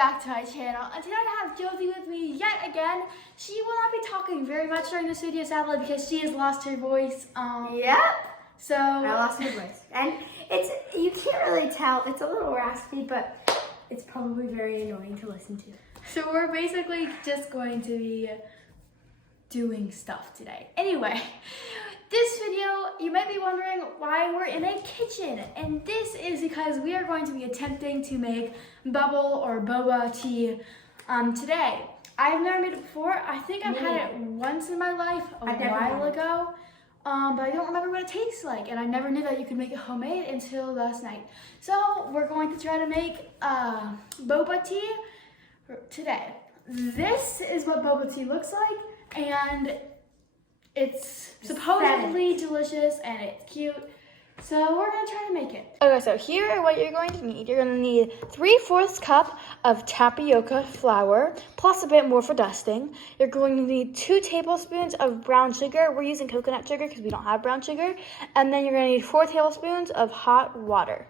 back to my channel, and today I have Josie with me yet again. She will not be talking very much during this video, sadly, because she has lost her voice. Yep. So I lost my voice, and you can't really tell. It's a little raspy, but it's probably very annoying to listen to. So we're basically just going to be doing stuff today. Anyway, this video, you might be wondering why we're in a kitchen, and this is because we are going to be attempting to make bubble or boba tea today. I've never made it before. I think I've had it once in my life a while ago, but I don't remember what it tastes like, and I never knew that you could make it homemade until last night. So we're going to try to make boba tea today. This is what boba tea looks like, and it's supposedly delicious and it's cute, so we're gonna try to make it. Okay, so here are what you're going to need. You're gonna need 3/4 cup of tapioca flour, plus a bit more for dusting. You're going to need 2 tablespoons of brown sugar. We're using coconut sugar because we don't have brown sugar. And then you're gonna need 4 tablespoons of hot water.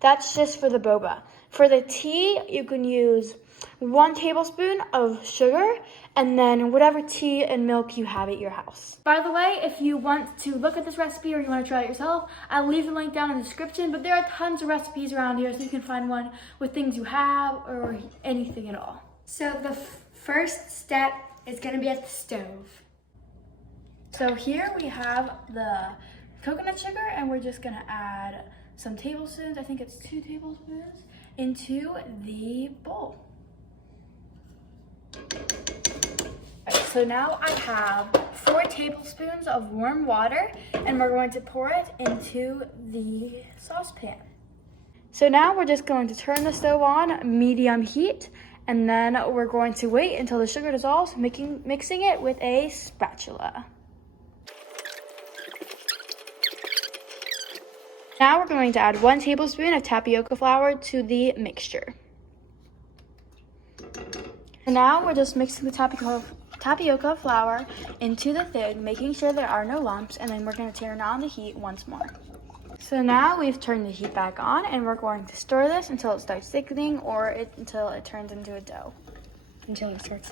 That's just for the boba. For the tea, you can use 1 tablespoon of sugar, and then whatever tea and milk you have at your house. By the way, if you want to look at this recipe or you want to try it yourself, I'll leave the link down in the description, but there are tons of recipes around here, so you can find one with things you have or anything at all. So the first step is going to be at the stove. So here we have the coconut sugar, and we're just going to add some tablespoons, I think it's 2 tablespoons, into the bowl. So now I have 4 tablespoons of warm water, and we're going to pour it into the saucepan. So now we're just going to turn the stove on medium heat, and then we're going to wait until the sugar dissolves, mixing it with a spatula. Now we're going to add 1 tablespoon of tapioca flour to the mixture. And now we're just mixing the tapioca flour into the thing, making sure there are no lumps, and then we're going to turn on the heat once more. So now we've turned the heat back on, and we're going to stir this until it starts thickening, or until it turns into a dough.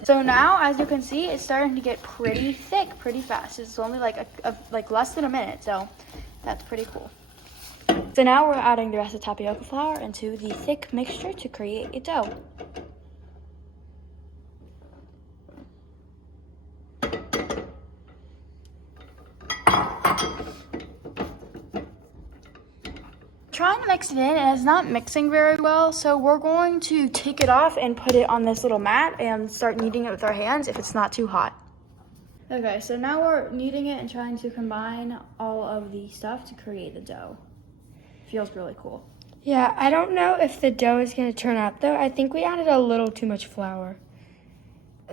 So now, as you can see, it's starting to get pretty thick pretty fast. It's only like less than a minute, so that's pretty cool. So now we're adding the rest of the tapioca flour into the thick mixture to create a dough. Trying to mix it in, and it's not mixing very well, so we're going to take it off and put it on this little mat and start kneading it with our hands if it's not too hot. Okay, so now we're kneading it and trying to combine all of the stuff to create the dough. Feels really cool. Yeah, I don't know if the dough is going to turn out, though. I think we added a little too much flour.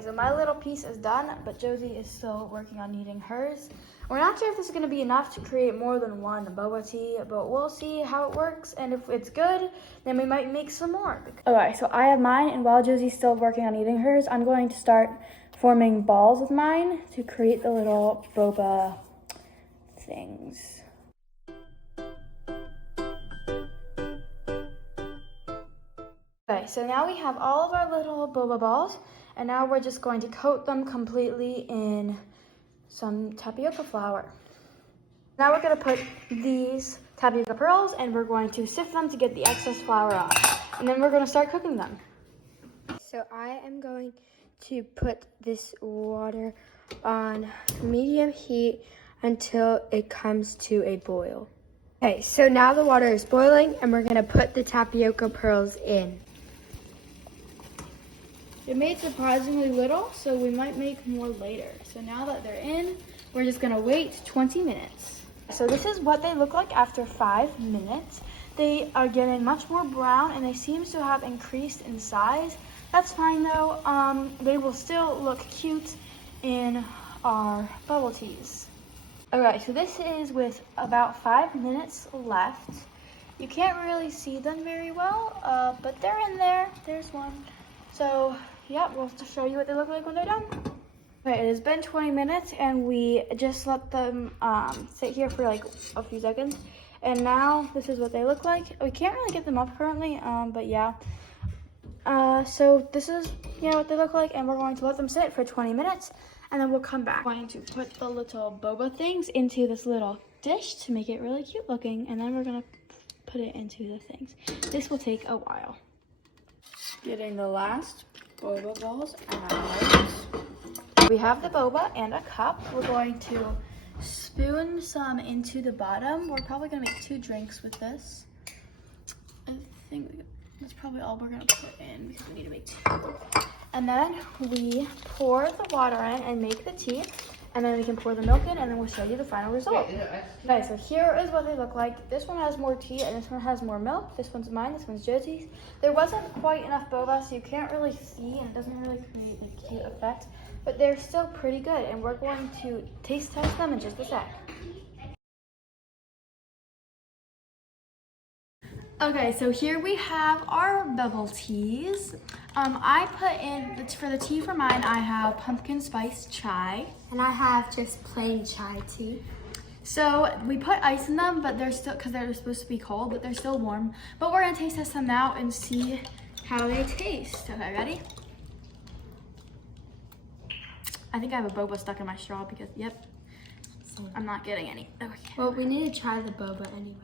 So my little piece is done, but Josie is still working on kneading hers. We're not sure if this is going to be enough to create more than one boba tea, but we'll see how it works, and if it's good, then we might make some more. Okay, so I have mine, and while Josie's still working on kneading hers, I'm going to start forming balls with mine to create the little boba things. Okay, so now we have all of our little boba balls, and now we're just going to coat them completely in some tapioca flour. Now we're going to put these tapioca pearls, and we're going to sift them to get the excess flour off, and then we're going to start cooking them. So I am going to put this water on medium heat until it comes to a boil. Okay, so now the water is boiling, and we're going to put the tapioca pearls in. It made surprisingly little, so we might make more later. So now that they're in, we're just gonna wait 20 minutes. So this is what they look like after 5 minutes. They are getting much more brown, and they seem to have increased in size. That's fine though. They will still look cute in our bubble teas. Okay, so this is with about 5 minutes left. You can't really see them very well, but they're in there. There's one. So yeah, we'll just show you what they look like when they're done. Okay, it has been 20 minutes, and we just let them sit here for like a few seconds. And now this is what they look like. We can't really get them up currently, but yeah. So this is, what they look like, and we're going to let them sit for 20 minutes, and then we'll come back. We're going to put the little boba things into this little dish to make it really cute looking, and then we're gonna put it into the things. This will take a while. Getting the last boba balls out. We have the boba and a cup. We're going to spoon some into the bottom. We're probably gonna make 2 drinks with this. I think that's probably all we're gonna put in because we need to make 2. And then we pour the water in and make the tea. And then we can pour the milk in, and then we'll show you the final result. Okay, so here is what they look like. This one has more tea, and this one has more milk. This one's mine, this one's Josie's. There wasn't quite enough boba, so you can't really see, and it doesn't really create a cute effect. But they're still pretty good, and we're going to taste test them in just a sec. Okay, so here we have our bubble teas. I put in, for the tea for mine, I have pumpkin spice chai. And I have just plain chai tea. So we put ice in them, but they're still, because they're supposed to be cold, but they're still warm. But we're gonna taste test them now and see how they taste. Okay, ready? I think I have a boba stuck in my straw because, yep, I'm not getting any. Okay. Well, we need to try the boba anyway.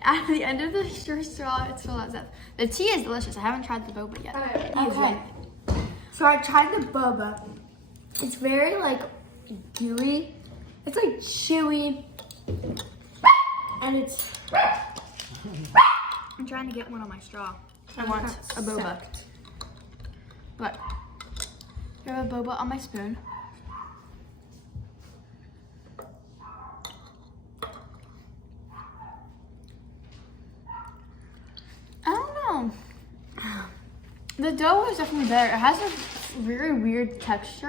At the end of the straw, it's full of stuff. The tea is delicious. I haven't tried the boba yet. Okay. So I tried the boba. It's very like gooey. It's like chewy. And it's. I'm trying to get one on my straw. I want a boba. But I have a boba on my spoon. I don't know. The dough is definitely better. It has a very weird texture.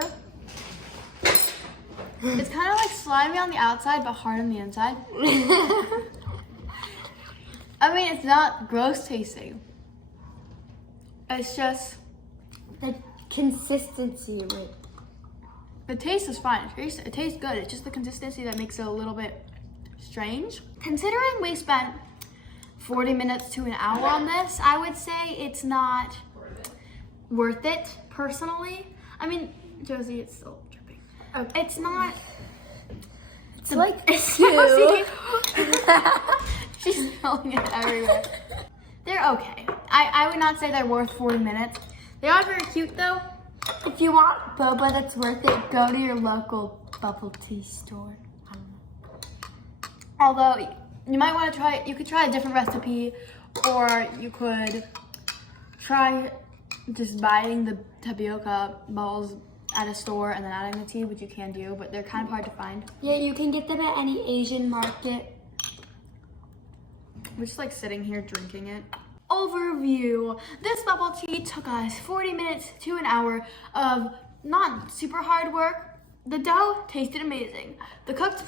It's kind of like slimy on the outside, but hard on the inside. I mean, it's not gross tasting. It's just the consistency of it. The taste is fine. It tastes good. It's just the consistency that makes it a little bit strange. Considering we spent 40 minutes to an hour on this, I would say it's not worth it, personally. I mean, Josie, it's still dripping. Okay. It's not. It's like two. She's spilling it everywhere. They're okay. I would not say they're worth 40 minutes. They are very cute though. If you want boba that's worth it, go to your local bubble tea store. Although you might want to try, you could try a different recipe, or you could try just buying the tapioca balls at a store and then adding the tea, which you can do, but they're kind of hard to find. Yeah, you can get them at any Asian market. We're just like sitting here drinking it. Overview. This bubble tea took us 40 minutes to an hour of not super hard work. The dough tasted amazing. The cooked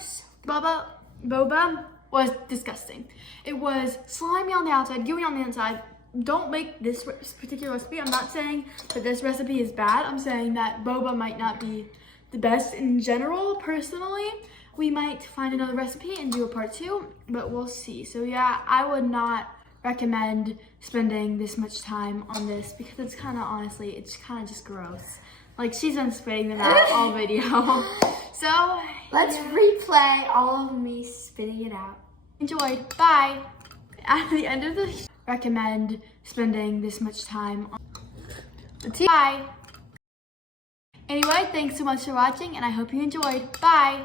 boba was disgusting. It was slimy on the outside, gooey on the inside. Don't make this particular recipe. I'm not saying that this recipe is bad. I'm saying that boba might not be the best in general, personally. We might find another recipe and do a part 2, but we'll see. So yeah, I would not recommend spending this much time on this because it's kind of, honestly, it's kind of just gross. Like, she's been spitting them out all video. So let's replay all of me spitting it out. Enjoyed. Bye. At the end of the recommend spending this much time on the tea. Bye. Anyway, thanks so much for watching, and I hope you enjoyed. Bye.